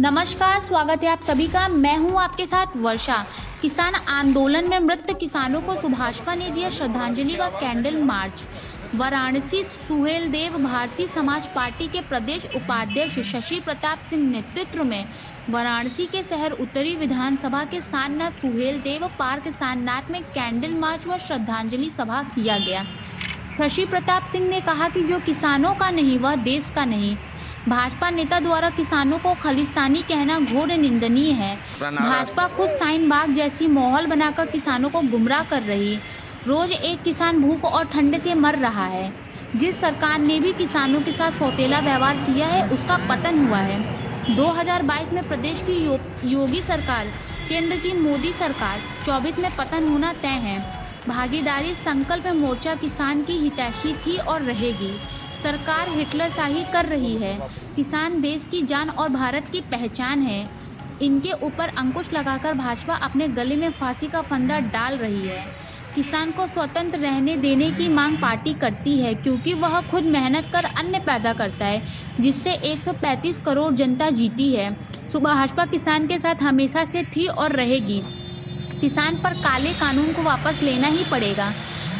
नमस्कार, स्वागत है आप सभी का। मैं हूं आपके साथ वर्षा। किसान आंदोलन में मृत किसानों को सुभाषपा ने दिया श्रद्धांजलि व candle march. Varanasi Suheldev Bharatiya Samaj party के प्रदेश उपाध्यक्ष शशि प्रताप सिंह नेतृत्व में वाराणसी के शहर उत्तरी विधानसभा के सारनाथ सुहेलदेव पार्क सारनाथ में कैंडल मार्च व श्रद्धांजलि सभा किया गया। शशि प्रताप सिंह ने कहा कि जो किसानों का नहीं वह देश का नहीं। भाजपा नेता द्वारा किसानों को खालिस्तानी कहना घोर निंदनीय है। भाजपा खुद शाहीन बाग जैसी माहौल बनाकर किसानों को गुमराह कर रही। रोज एक किसान भूख और ठंड से मर रहा है। जिस सरकार ने भी किसानों के साथ सौतेला व्यवहार किया है उसका पतन हुआ है। 2022 में प्रदेश की योगी सरकार, केंद्र की मोदी सरकार, 24 में पतन होना तय है। भागीदारी संकल्प मोर्चा किसान की हितैषी थी और रहेगी। सरकार हिटलरशाही कर रही है। किसान देश की जान और भारत की पहचान है। इनके ऊपर अंकुश लगाकर भाजपा अपने गले में फांसी का फंदा डाल रही है। किसान को स्वतंत्र रहने देने की मांग पार्टी करती है क्योंकि वह खुद मेहनत कर अन्न पैदा करता है जिससे 135 करोड़ जनता जीती है। भाजपा किसान के साथ हमेशा से थी और रहेगी। किसान पर काले कानून को वापस लेना ही पड़ेगा।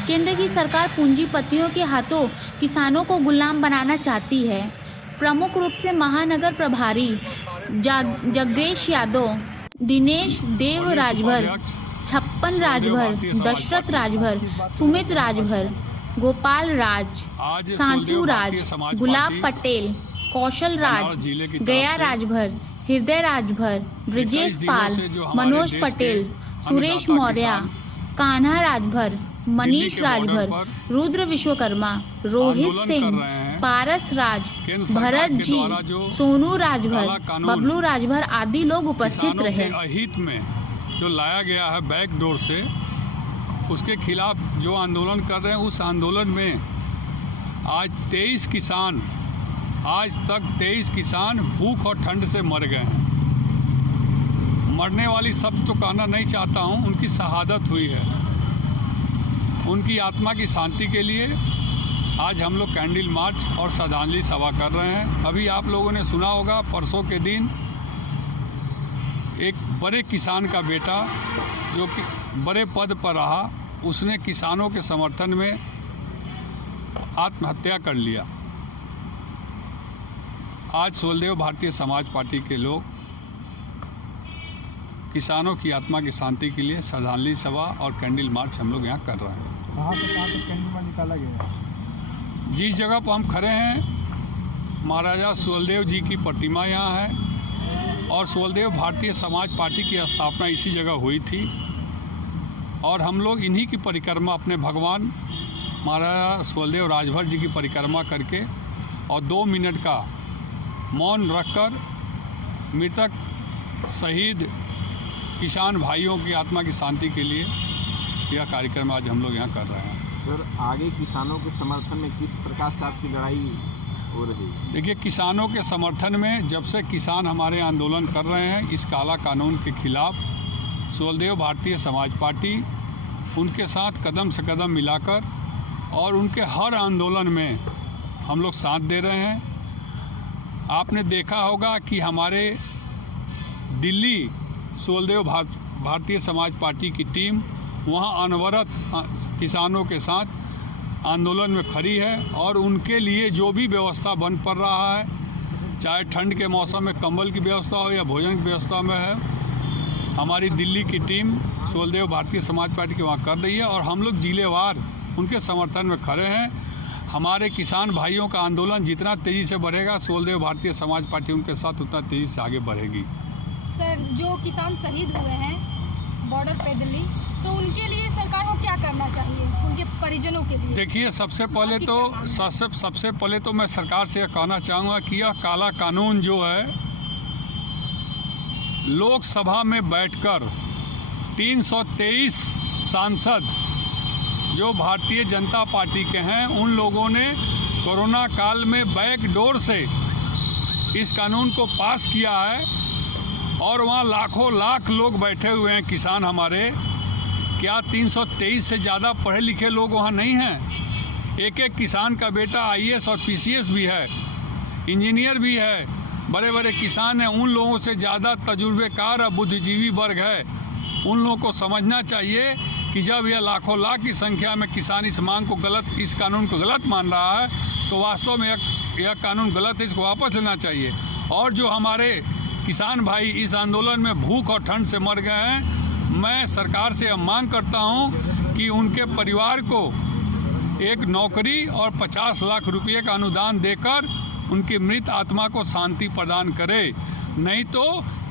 केंद्र की सरकार पूंजीपतियों के हाथों किसानों को गुलाम बनाना चाहती है। प्रमुख रूप से महानगर प्रभारी जग्गेश यादव, दिनेश देव राजभर, छप्पन राजभर, दशरथ राजभर, सुमित राजभर, गोपाल राज, सांचू राज, गुलाब पटेल, कौशल राज, गया राजभर, हृदय राजभर, ब्रिजेश पाल, मनोज पटेल, सुरेश मौर्य, कान्हा राजभर, मनीष राजभर, रुद्र विश्वकर्मा, रोहित सिंह, पारस राज, भरत जी, सोनू राजभर, बबलू राजभर आदि लोग उपस्थित रहे। अहित में जो लाया गया है बैकडोर से, उसके खिलाफ जो आंदोलन कर रहे हैं, उस आंदोलन में आज 23 किसान, आज तक 23 किसान भूख और ठंड से मर गए हैं। मरने वाली शब्द तो कहना नहीं चाहता हूं, उनकी शहादत हुई है। उनकी आत्मा की शांति के लिए आज हम लोग कैंडल मार्च और श्रद्धांजलि सभा कर रहे हैं। अभी आप लोगों ने सुना होगा, परसों के दिन एक बड़े किसान का बेटा जो कि बड़े पद पर रहा, उसने किसानों के समर्थन में आत्महत्या कर लिया। आज सुहेलदेव भारतीय समाज पार्टी के लोग किसानों की आत्मा की शांति के लिए श्रद्धांजलि सभा और कैंडल मार्च हम लोग यहाँ कर रहे हैं। कहाँ से कैंडल मार्च निकाला गया? जिस जगह पर हम खड़े हैं, महाराजा सुहेलदेव जी की प्रतिमा यहाँ है और सुहेलदेव भारतीय समाज पार्टी की स्थापना इसी जगह हुई थी और हम लोग इन्हीं की परिक्रमा, अपने भगवान महाराजा सुहेलदेव राजभर जी की परिक्रमा करके और 2 मिनट का मौन रखकर मृतक शहीद किसान भाइयों की आत्मा की शांति के लिए यह कार्यक्रम आज हम लोग यहाँ कर रहे हैं। सर, आगे किसानों के समर्थन में किस प्रकार से आपकी लड़ाई हो रही है? देखिए, किसानों के समर्थन में जब से किसान हमारे आंदोलन कर रहे हैं इस काला कानून के खिलाफ, सुहेलदेव भारतीय समाज पार्टी उनके साथ कदम से कदम मिलाकर और उनके हर आंदोलन में हम लोग साथ दे रहे हैं। आपने देखा होगा कि हमारे दिल्ली सुहेलदेव भारतीय समाज पार्टी की टीम वहाँ अनवरत किसानों के साथ आंदोलन में खड़ी है और उनके लिए जो भी व्यवस्था बन पड़ रहा है, चाहे ठंड के मौसम में कंबल की व्यवस्था हो या भोजन की व्यवस्था में है, हमारी दिल्ली की टीम सुहेलदेव भारतीय समाज पार्टी की वहाँ कर रही है और हम लोग जिलेवार उनके समर्थन में खड़े हैं। हमारे किसान भाइयों का आंदोलन जितना तेज़ी से बढ़ेगा, सुहेलदेव भारतीय समाज पार्टी उनके साथ उतना तेज़ी से आगे बढ़ेगी। सर, जो किसान शहीद हुए हैं बॉर्डर पे दिल्ली, तो उनके लिए सरकार को क्या करना चाहिए, उनके परिजनों के लिए? देखिए, सबसे पहले तो मैं सरकार से यह कहना चाहूँगा कि यह काला कानून जो है, लोकसभा में बैठकर 323 सांसद जो भारतीय जनता पार्टी के हैं, उन लोगों ने कोरोना काल में बैकडोर से इस कानून को पास किया है और वहाँ लाखों लाख लोग बैठे हुए हैं किसान हमारे। क्या 323 से ज़्यादा पढ़े लिखे लोग वहाँ नहीं हैं? एक एक किसान का बेटा IAS और PCS भी है, इंजीनियर भी है, बड़े बड़े किसान हैं, उन लोगों से ज़्यादा तजुर्बेकार और बुद्धिजीवी वर्ग है। उन लोगों को समझना चाहिए कि जब यह लाखों लाख की संख्या में किसान इस कानून को गलत मान रहा है, तो वास्तव में यह कानून गलत है, इसको वापस लेना चाहिए। और जो हमारे किसान भाई इस आंदोलन में भूख और ठंड से मर गए हैं, मैं सरकार से यह मांग करता हूं कि उनके परिवार को एक नौकरी और 50 लाख रुपये का अनुदान देकर उनकी मृत आत्मा को शांति प्रदान करे। नहीं तो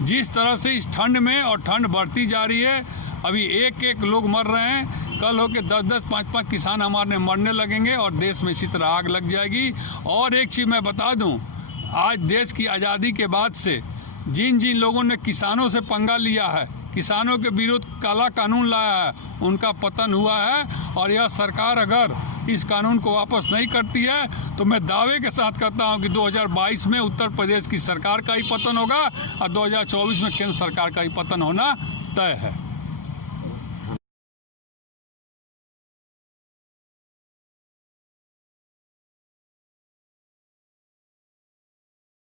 जिस तरह से इस ठंड में, और ठंड बढ़ती जा रही है, अभी एक एक लोग मर रहे हैं, कल होके 10-10, 5-5 किसान हमारे मरने लगेंगे और देश में इसी तरह आग लग जाएगी। और एक चीज़ मैं बता दूं, आज देश की आज़ादी के बाद से जिन जिन लोगों ने किसानों से पंगा लिया है, किसानों के विरुद्ध काला कानून लाया है, उनका पतन हुआ है। और यह सरकार अगर इस कानून को वापस नहीं करती है तो मैं दावे के साथ कहता हूं कि 2022 में उत्तर प्रदेश की सरकार का ही पतन होगा और 2024 में केंद्र सरकार का ही पतन होना तय है।